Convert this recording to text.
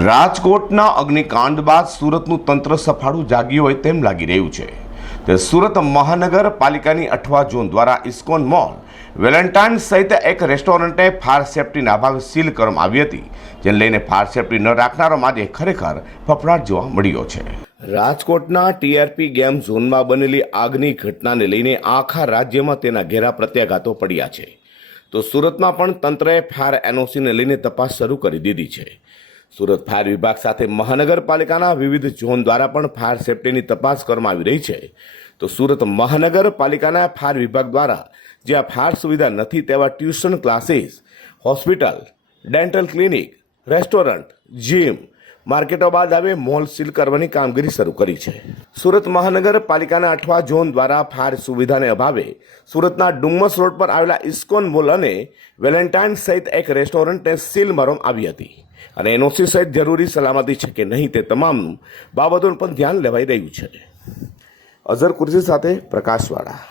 રાજકોટના અગ્નિકાંડ બાદ સુરતનું તંત્ર સફાળું જાગ્યું હોય તેમ લાગી રહ્યું છે. તે સુરત મહાનગરપાલિકાની અઠવા ઝોન દ્વારા ઇસ્કોન મોલ, વેલેન્ટાઇન સહિત એક રેસ્ટોરન્ટે ફાયર સેફટીના અભાવે સીલ કરવામાં આવી હતી, જેને લઈને ફાયર સેફટી ન રાખનારો માટે ખરેખર ફફડાટ જોવા મળ્યો છે. રાજકોટના ટીઆરપી ગેમ ઝોનમાં બનેલી આગની ઘટનાને લઈને આખા રાજ્યમાં તેના ઘેરા પ્રત્યાઘાતો પડ્યા છે. તો સુરતમાં પણ તંત્રએ ફાયર એનઓસીને લઈને તપાસ શરૂ કરી દીધી છે. સુરત ફાયર વિભાગ સાથે મહાનગરપાલિકાના વિવિધ ઝોન દ્વારા પણ ફાયર સેફટીની તપાસ કરવામાં આવી રહી છે. તો સુરત મહાનગરપાલિકાના ફાયર વિભાગ દ્વારા જ્યાં ફાયર સુવિધા નથી તેવા tuition classes, hospital, dental clinic, restaurant, gym, માર્કેટો બાદ હવે મોલ સીલ કરવાની કામગીરી શરૂ કરી છે. સુરત મહાનગરપાલિકાના અઠવા ઝોન દ્વારા ફાયર સુવિધાને અભાવે સુરતના ડુમ્મસ રોડ પર આવેલા ઇસ્કોન મોલ અને વેલેન્ટાઇન સહિત એક રેસ્ટોરન્ટને સીલ મારવામાં આવી હતી. અને એનઓસી સહિત જરૂરી સલામતી છે કે નહીં તે તમામ બાબતોનું પણ ધ્યાન લેવાઈ રહ્યું છે. અઝર કુર્સી સાથે પ્રકાશવાળા.